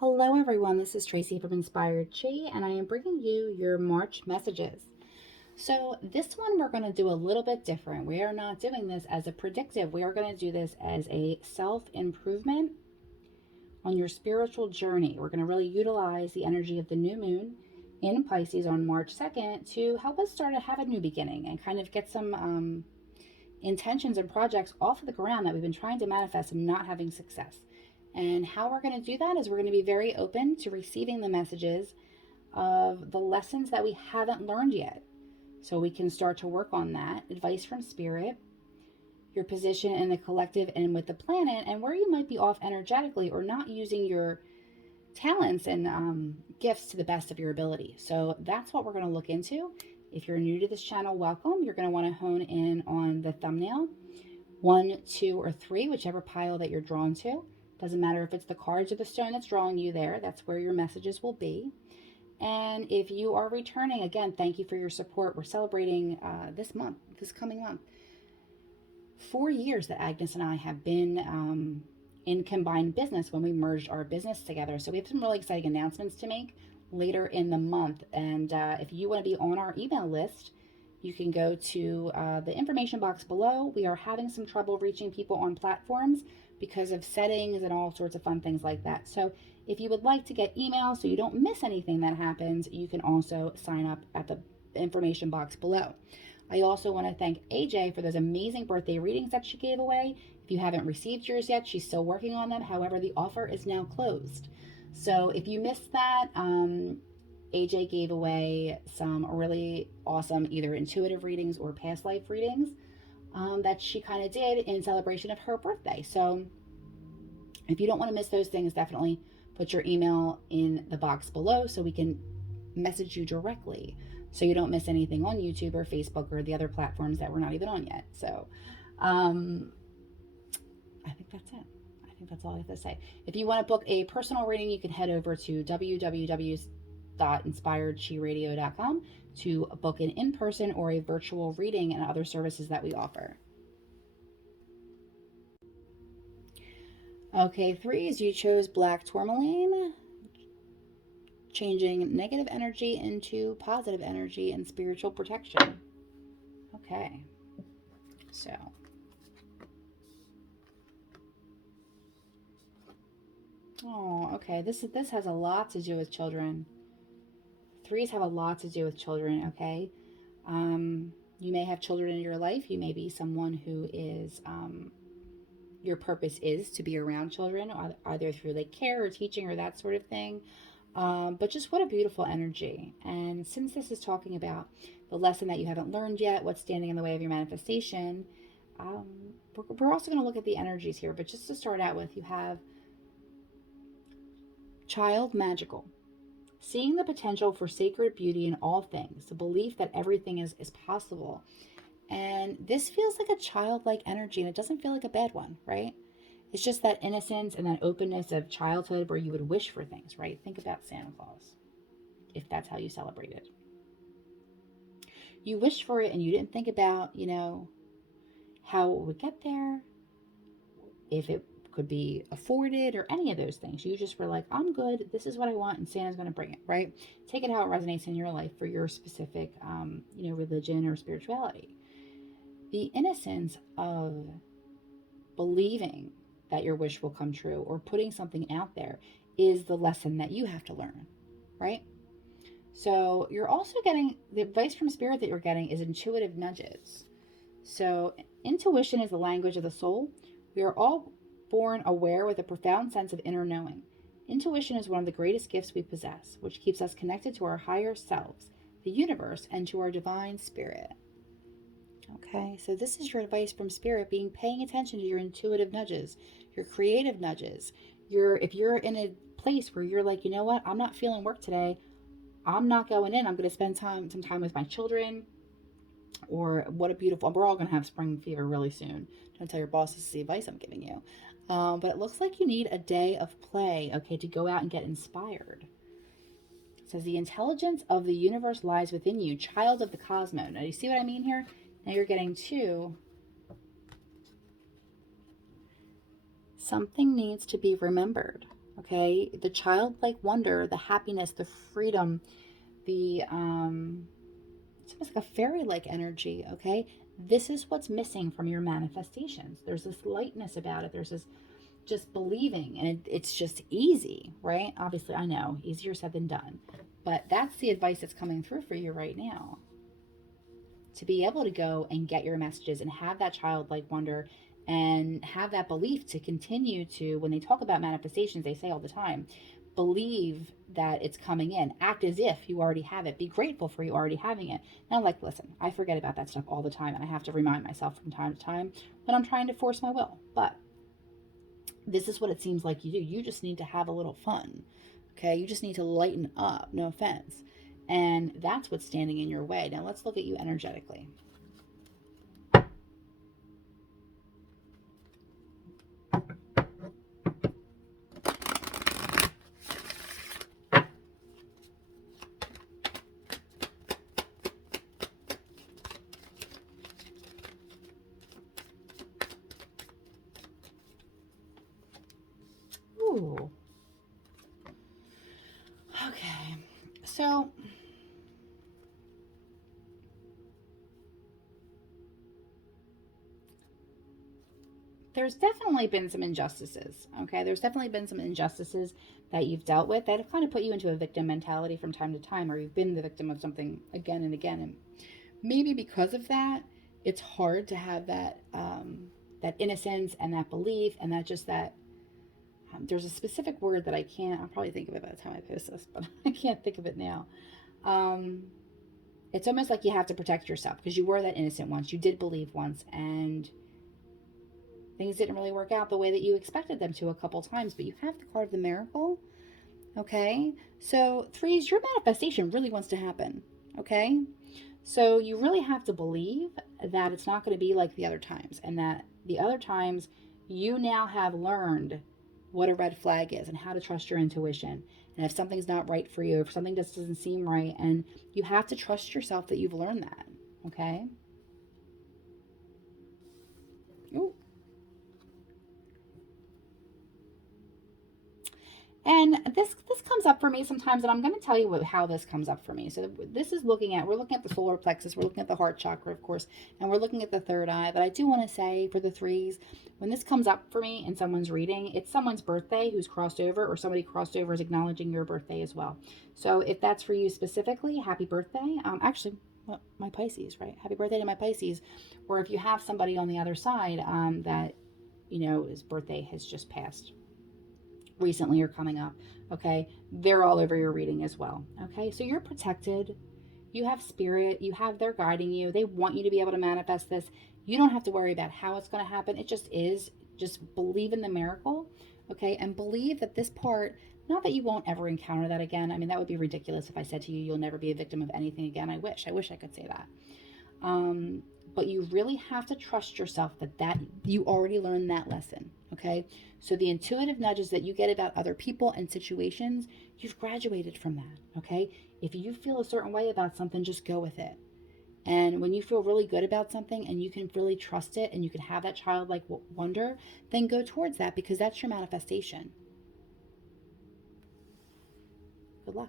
Hello, everyone. This is Tracy from Inspired Chi, and I am bringing you your March messages. So, this one we're going to do a little bit different. We are not doing this as a predictive, we are going to do this as a self improvement on your spiritual journey. We're going to really utilize the energy of the new moon in Pisces on March 2nd to help us start to have a new beginning and kind of get some intentions and projects off of the ground that we've been trying to manifest and not having success. And how we're going to do that is we're going to be very open to receiving the messages of the lessons that we haven't learned yet. So we can start to work on that. Advice from spirit, your position in the collective and with the planet, and where you might be off energetically or not using your talents and gifts to the best of your ability. So that's what we're going to look into. If you're new to this channel, welcome. You're going to want to hone in on the thumbnail, 1, 2, or 3, whichever pile that you're drawn to. Doesn't matter if it's the cards or the stone that's drawing you there. That's where your messages will be. And if you are returning, again, thank you for your support. We're celebrating this coming month, 4 years that Agnes and I have been in combined business when we merged our business together. So we have some really exciting announcements to make later in the month. And if you want to be on our email list, you can go to the information box below. We are having some trouble reaching people on platforms because of settings and all sorts of fun things like that. So if you would like to get emails so you don't miss anything that happens, you can also sign up at the information box below. I also want to thank AJ for those amazing birthday readings that she gave away. If you haven't received yours yet, she's still working on them. However, the offer is now closed. So if you missed that, AJ gave away some really awesome either intuitive readings or past life readings that she kind of did in celebration of her birthday. So if you don't want to miss those things, definitely put your email in the box below so we can message you directly so you don't miss anything on YouTube or Facebook or the other platforms that we're not even on yet. So I think that's it. I think that's all I have to say. If you want to book a personal reading, you can head over to www.inspiredchiradio.com to book an in-person or a virtual reading and other services that we offer. Okay, 3s, you chose black tourmaline, changing negative energy into positive energy and spiritual protection. Okay, so okay. This has a lot to do with children. 3s have a lot to do with children. Okay, you may have children in your life. You may be someone who is your purpose is to be around children, either through like care or teaching or that sort of thing. But just what a beautiful energy. And since this is talking about the lesson that you haven't learned yet, what's standing in the way of your manifestation, we're also going to look at the energies here. But just to start out with, you have child magical, seeing the potential for sacred beauty in all things, the belief that everything is possible. And this feels like a childlike energy, and it doesn't feel like a bad one, right? It's just that innocence and that openness of childhood where you would wish for things, right? Think about Santa Claus, if that's how you celebrate it. You wished for it and you didn't think about, how it would get there, if it could be afforded or any of those things. You just were like, I'm good. This is what I want, and Santa's going to bring it, right? Take it how it resonates in your life for your specific, religion or spirituality. The innocence of believing that your wish will come true or putting something out there is the lesson that you have to learn, right? So you're also getting the advice from spirit that you're getting is intuitive nudges. So intuition is the language of the soul. We are all born aware with a profound sense of inner knowing. Intuition is one of the greatest gifts we possess, which keeps us connected to our higher selves, the universe, and to our divine spirit. Okay, so this is your advice from spirit, being paying attention to your intuitive nudges, your creative nudges. If you're in a place where you're like, you know what, I'm not feeling work today, I'm not going in. I'm going to spend some time with my children. Or what a beautiful, we're all going to have spring fever really soon. Don't tell your boss this is the advice I'm giving you. But it looks like you need a day of play, okay, to go out and get inspired. It says the intelligence of the universe lies within you, child of the cosmos. Now, you see what I mean here? Now you're getting to something needs to be remembered, Okay, the childlike wonder, the happiness, the freedom, the it's almost like a fairy-like energy. Okay, this is what's missing from your manifestations. There's this lightness about it. There's this just believing, and it's just easy, right? Obviously, I know easier said than done, but that's the advice that's coming through for you right now, to be able to go and get your messages and have that childlike wonder and have that belief to continue to, when they talk about manifestations, they say all the time, believe that it's coming in, act as if you already have it, be grateful for you already having it. Now, like, listen, I forget about that stuff all the time, and I have to remind myself from time to time when I'm trying to force my will. But this is what it seems like you do. You just need to have a little fun. Okay, you just need to lighten up, no offense. And that's what's standing in your way. Now let's look at you energetically. Ooh. Okay. So there's definitely been some injustices. Okay. There's definitely been some injustices that you've dealt with that have kind of put you into a victim mentality from time to time, or you've been the victim of something again and again. And maybe because of that, it's hard to have that innocence and that belief and that just that there's a specific word that I can't, I'll probably think of it by the time I post this, but I can't think of it now. Um, it's almost like you have to protect yourself because you were that innocent once. You did believe once, and things didn't really work out the way that you expected them to a couple times. But you have the card of the miracle. Okay. So, threes, your manifestation really wants to happen. Okay. So, you really have to believe that it's not going to be like the other times, and that the other times you now have learned what a red flag is and how to trust your intuition. And if something's not right for you, if something just doesn't seem right, and you have to trust yourself that you've learned that. Okay. Ooh. And this comes up for me sometimes, and I'm going to tell you how this comes up for me. So this is we're looking at the solar plexus, we're looking at the heart chakra, of course, and we're looking at the third eye. But I do want to say for the threes, when this comes up for me in someone's reading, it's someone's birthday who's crossed over, or somebody crossed over is acknowledging your birthday as well. So if that's for you specifically, happy birthday. Actually, well, my Pisces, right? Happy birthday to my Pisces. Or if you have somebody on the other side that his birthday has just passed recently or coming up, okay, they're all over your reading as well. Okay, so you're protected, you have spirit, you have, they're guiding you, they want you to be able to manifest this. You don't have to worry about how it's going to happen, it just is. Just believe in the miracle. Okay, and believe that this part, not that you won't ever encounter that again. I mean, that would be ridiculous if I said to you you'll never be a victim of anything again. I wish I could say that. um, but you really have to trust yourself that you already learned that lesson. Okay, so the intuitive nudges that you get about other people and situations, you've graduated from that. Okay, if you feel a certain way about something, just go with it. And when you feel really good about something and you can really trust it and you can have that childlike wonder, then go towards that, because that's your manifestation. Good luck.